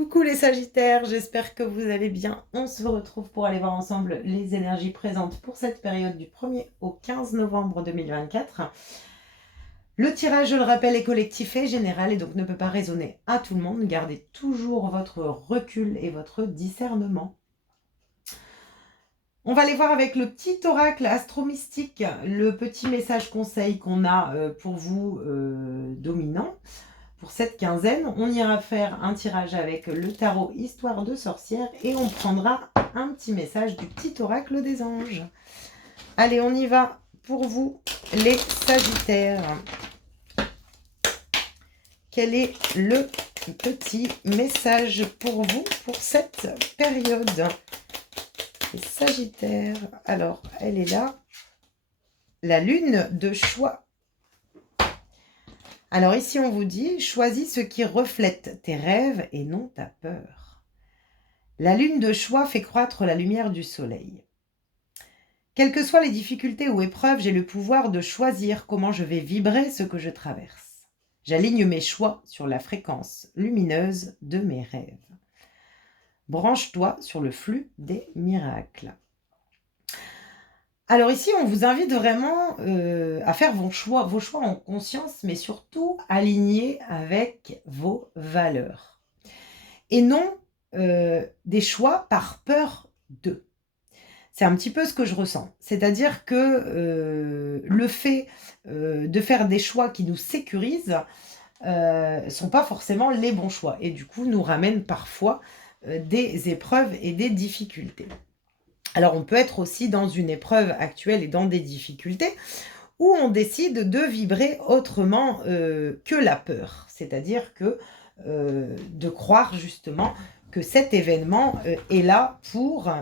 Coucou les Sagittaires, j'espère que vous allez bien. On se retrouve pour aller voir ensemble les énergies présentes pour cette période du 1er au 15 novembre 2024. Le tirage, je le rappelle, est collectif et général et donc ne peut pas résonner à tout le monde. Gardez toujours votre recul et votre discernement. On va aller voir avec le petit oracle astro-mystique, le petit message conseil qu'on a pour vous dominant. Pour cette quinzaine, on ira faire un tirage avec le tarot Histoire de sorcière et on prendra un petit message du petit oracle des anges. Allez, on y va pour vous, les Sagittaires. Quel est le petit message pour vous pour cette période? Les Sagittaires, alors elle est là. La lune de choix. Alors ici, on vous dit, choisis ce qui reflète tes rêves et non ta peur. La lune de choix fait croître la lumière du soleil. Quelles que soient les difficultés ou épreuves, j'ai le pouvoir de choisir comment je vais vibrer ce que je traverse. J'aligne mes choix sur la fréquence lumineuse de mes rêves. Branche-toi sur le flux des miracles. Alors ici, on vous invite vraiment à faire vos choix en conscience, mais surtout alignés avec vos valeurs. Et non des choix par peur de. C'est un petit peu ce que je ressens. C'est-à-dire que le fait de faire des choix qui nous sécurisent ne sont pas forcément les bons choix. Et du coup, nous ramènent parfois des épreuves et des difficultés. Alors, on peut être aussi dans une épreuve actuelle et dans des difficultés où on décide de vibrer autrement que la peur. C'est-à-dire que de croire justement que cet événement est là pour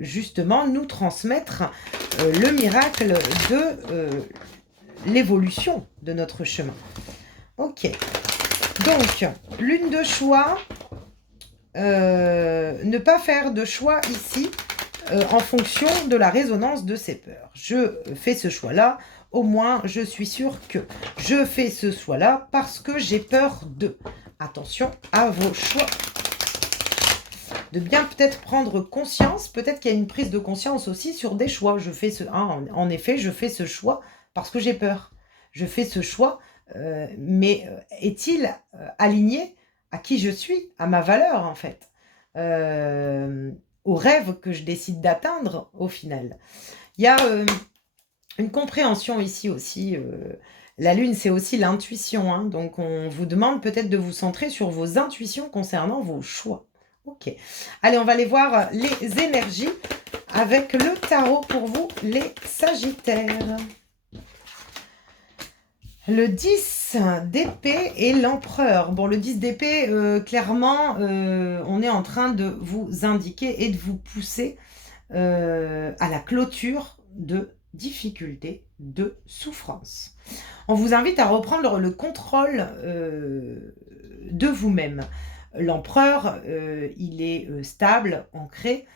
justement nous transmettre le miracle de l'évolution de notre chemin. Ok. Donc, lune de choix. Ne pas faire de choix ici en fonction de la résonance de ses peurs. Je fais ce choix-là, au moins je suis sûre que je fais ce choix-là parce que j'ai peur de. Attention à vos choix. De bien peut-être prendre conscience, peut-être qu'il y a une prise de conscience aussi sur des choix. En effet, je fais ce choix parce que j'ai peur. Je fais ce choix, mais est-il aligné à qui je suis, à ma valeur en fait, au rêve que je décide d'atteindre au final. Il y a une compréhension ici aussi. La lune, c'est aussi l'intuition. Hein, donc, on vous demande peut-être de vous centrer sur vos intuitions concernant vos choix. Ok. Allez, on va aller voir les énergies avec le tarot pour vous, les Sagittaires. Le 10 d'épée et l'empereur. Bon, le 10 d'épée, clairement, on est en train de vous indiquer et de vous pousser à la clôture de difficultés, de souffrances. On vous invite à reprendre le contrôle de vous-même. L'empereur, il est stable, ancré,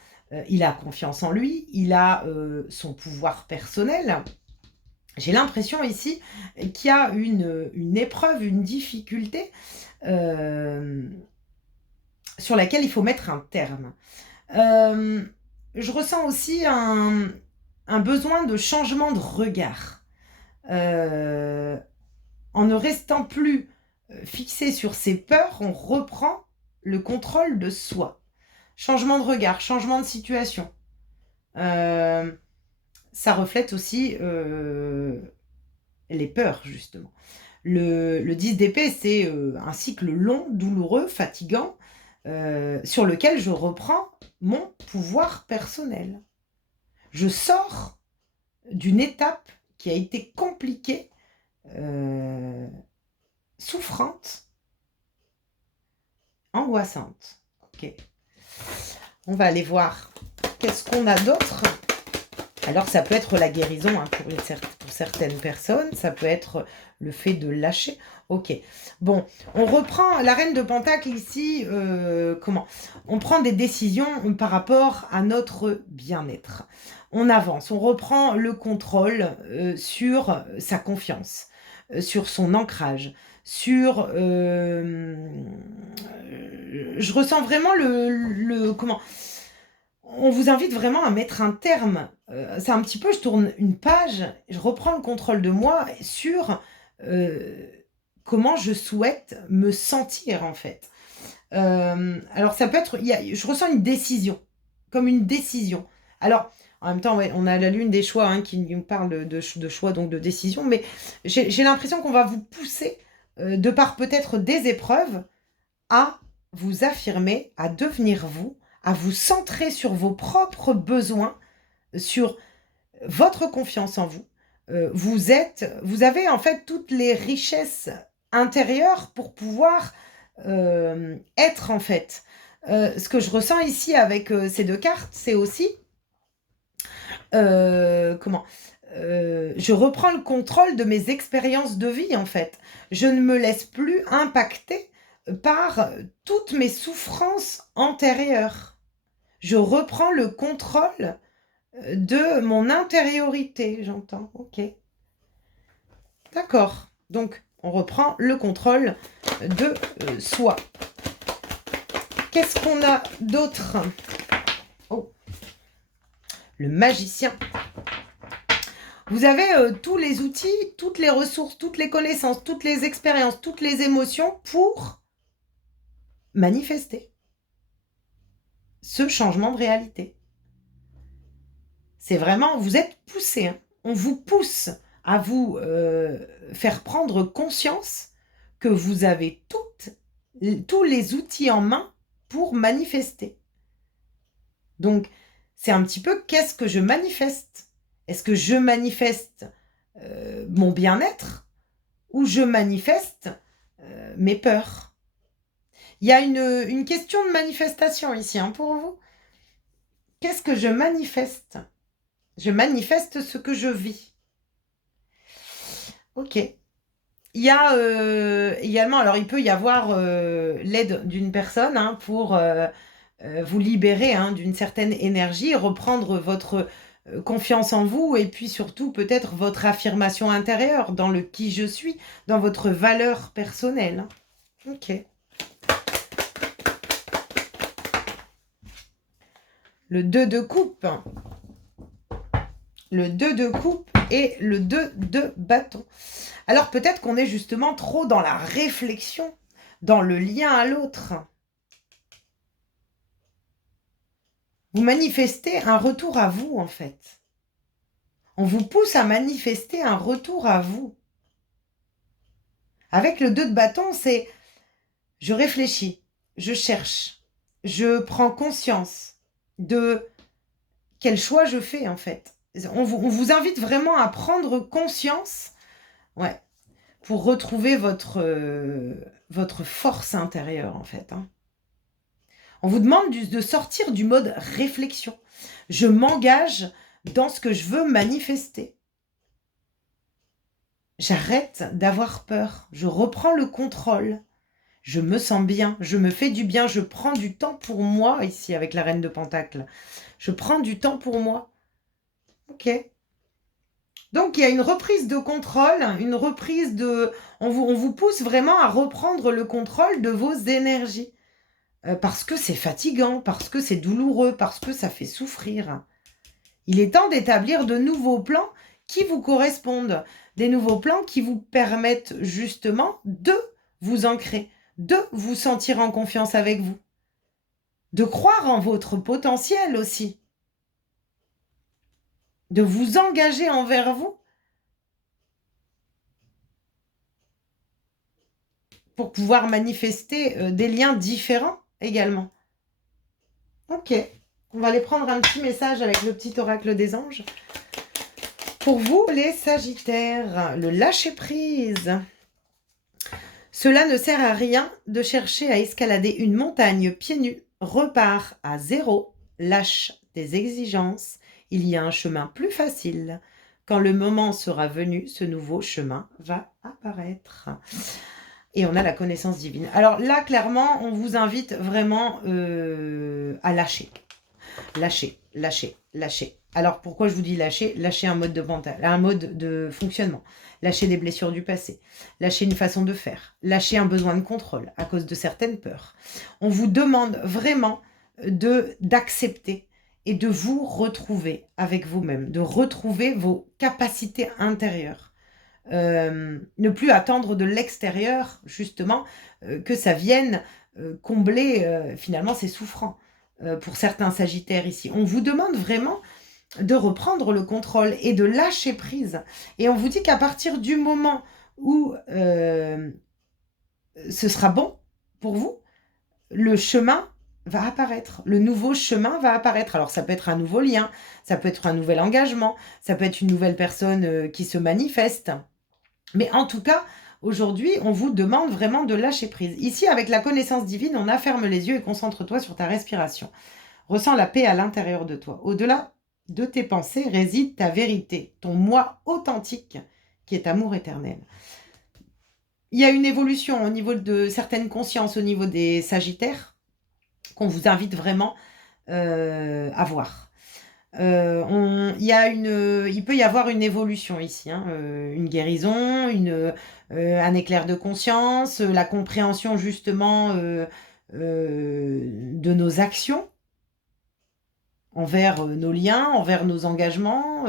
il a confiance en lui, il a son pouvoir personnel. J'ai l'impression ici qu'il y a une épreuve, une difficulté sur laquelle il faut mettre un terme. Je ressens aussi un besoin de changement de regard. En ne restant plus fixé sur ses peurs, on reprend le contrôle de soi. Changement de regard, changement de situation. Ça reflète aussi les peurs, justement. Le 10 d'épée, c'est un cycle long, douloureux, fatigant, sur lequel je reprends mon pouvoir personnel. Je sors d'une étape qui a été compliquée, souffrante, angoissante. Ok. On va aller voir qu'est-ce qu'on a d'autre. Alors, ça peut être la guérison hein, pour certaines personnes. Ça peut être le fait de lâcher. Ok. Bon, on reprend la reine de Pentacle ici. Comment? On prend des décisions par rapport à notre bien-être. On avance. On reprend le contrôle sur sa confiance, sur son ancrage, sur je ressens vraiment comment on vous invite vraiment à mettre un terme. C'est un petit peu, je tourne une page, je reprends le contrôle de moi sur comment je souhaite me sentir en fait. Alors ça peut être, je ressens une décision, comme une décision. Alors en même temps, ouais, on a la lune des choix hein, qui nous parle de choix, donc de décision, mais j'ai l'impression qu'on va vous pousser, de par peut-être des épreuves, à vous affirmer, à devenir vous, à vous centrer sur vos propres besoins, sur votre confiance en vous. Vous avez en fait toutes les richesses intérieures pour pouvoir être en fait. Ce que je ressens ici avec ces deux cartes, c'est aussi comment je reprends le contrôle de mes expériences de vie en fait. Je ne me laisse plus impacter par toutes mes souffrances antérieures. Je reprends le contrôle de mon intériorité, j'entends. Ok. D'accord. Donc, on reprend le contrôle de soi. Qu'est-ce qu'on a d'autre? Oh. Le magicien. Vous avez tous les outils, toutes les ressources, toutes les connaissances, toutes les expériences, toutes les émotions pour manifester ce changement de réalité. C'est vraiment, vous êtes poussé. Hein. On vous pousse à vous faire prendre conscience que vous avez tous les outils en main pour manifester. Donc, c'est un petit peu, qu'est-ce que je manifeste? Est-ce que je manifeste mon bien-être ou je manifeste mes peurs? Il y a une question de manifestation ici hein, pour vous. Qu'est-ce que je manifeste? Je manifeste ce que je vis. Ok. Il y a également, alors il peut y avoir l'aide d'une personne hein, pour vous libérer hein, d'une certaine énergie, reprendre votre confiance en vous et puis surtout peut-être votre affirmation intérieure dans le qui je suis, dans votre valeur personnelle. Ok. Le 2 de coupe. Le 2 de coupe et le 2 de bâton. Alors peut-être qu'on est justement trop dans la réflexion, dans le lien à l'autre. Vous manifestez un retour à vous, en fait. On vous pousse à manifester un retour à vous. Avec le 2 de bâton, c'est je réfléchis, je cherche, je prends conscience de quel choix je fais, en fait. On vous invite vraiment à prendre conscience, ouais, pour retrouver votre force intérieure, en fait. Hein. On vous demande de sortir du mode réflexion. Je m'engage dans ce que je veux manifester. J'arrête d'avoir peur. Je reprends le contrôle. Je me sens bien. Je me fais du bien. Je prends du temps pour moi, ici, avec la Reine de Pentacle. Je prends du temps pour moi. Ok. Donc, il y a une reprise de contrôle, une reprise de... On vous pousse vraiment à reprendre le contrôle de vos énergies. Parce que c'est fatigant, parce que c'est douloureux, parce que ça fait souffrir. Il est temps d'établir de nouveaux plans qui vous correspondent, des nouveaux plans qui vous permettent justement de vous ancrer, de vous sentir en confiance avec vous, de croire en votre potentiel aussi, de vous engager envers vous pour pouvoir manifester des liens différents également. Ok, on va aller prendre un petit message avec le petit oracle des anges. Pour vous, les Sagittaires, le lâcher-prise. Cela ne sert à rien de chercher à escalader une montagne pieds nus. Repars à zéro, lâche tes exigences. Il y a un chemin plus facile. Quand le moment sera venu, ce nouveau chemin va apparaître. Et on a la connaissance divine. Alors là, clairement, on vous invite vraiment à lâcher. Lâcher, lâcher, lâcher. Alors pourquoi je vous dis lâcher? Lâcher un mode un mode de fonctionnement, lâcher des blessures du passé, lâcher une façon de faire, lâcher un besoin de contrôle à cause de certaines peurs. On vous demande vraiment d'accepter et de vous retrouver avec vous-même, de retrouver vos capacités intérieures. Ne plus attendre de l'extérieur justement, que ça vienne, combler, finalement ces souffrants, pour certains sagittaires ici. On vous demande vraiment de reprendre le contrôle et de lâcher prise. Et on vous dit qu'à partir du moment où ce sera bon pour vous, le chemin va apparaître. Le nouveau chemin va apparaître. Alors ça peut être un nouveau lien, ça peut être un nouvel engagement, ça peut être une nouvelle personne qui se manifeste. Mais en tout cas, aujourd'hui, on vous demande vraiment de lâcher prise. Ici, avec la connaissance divine, on ferme les yeux et concentre-toi sur ta respiration. Ressens la paix à l'intérieur de toi. Au-delà de tes pensées réside ta vérité, ton moi authentique qui est amour éternel. Il y a une évolution au niveau de certaines consciences, au niveau des sagittaires, qu'on vous invite vraiment à voir. Il peut y avoir une évolution ici, hein, une guérison, un éclair de conscience, la compréhension justement de nos actions envers nos liens, envers nos engagements.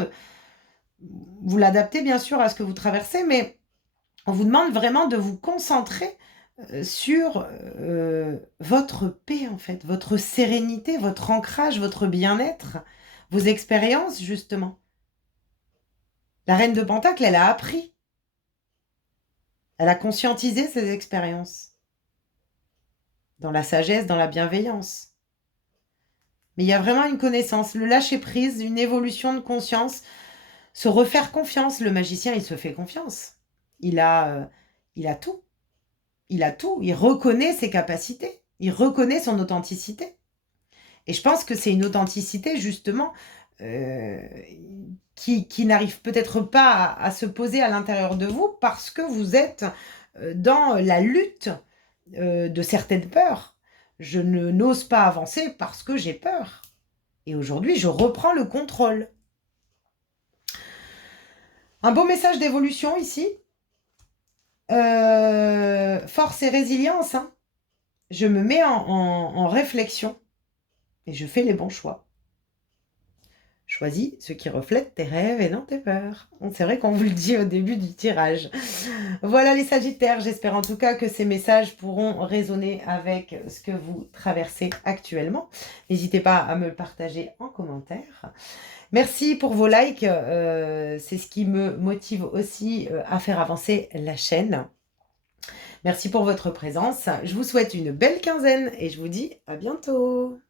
Vous l'adaptez bien sûr à ce que vous traversez, mais on vous demande vraiment de vous concentrer sur votre paix en fait, votre sérénité, votre ancrage, votre bien-être, vos expériences justement. La reine de Pentacle, elle a appris, elle a conscientisé ses expériences, dans la sagesse, dans la bienveillance. Mais il y a vraiment une connaissance, le lâcher-prise, une évolution de conscience, se refaire confiance. Le magicien, il se fait confiance. Il a tout. Il a tout. Il reconnaît ses capacités. Il reconnaît son authenticité. Et je pense que c'est une authenticité, justement, qui n'arrive peut-être pas à se poser à l'intérieur de vous parce que vous êtes dans la lutte de certaines peurs. Je n'ose pas avancer parce que j'ai peur. Et aujourd'hui, je reprends le contrôle. Un beau message d'évolution ici. Force et résilience. Hein. Je me mets en réflexion et je fais les bons choix. Choisis ce qui reflète tes rêves et non tes peurs. C'est vrai qu'on vous le dit au début du tirage. Voilà les Sagittaires, j'espère en tout cas que ces messages pourront résonner avec ce que vous traversez actuellement. N'hésitez pas à me le partager en commentaire. Merci pour vos likes, c'est ce qui me motive aussi à faire avancer la chaîne. Merci pour votre présence. Je vous souhaite une belle quinzaine et je vous dis à bientôt.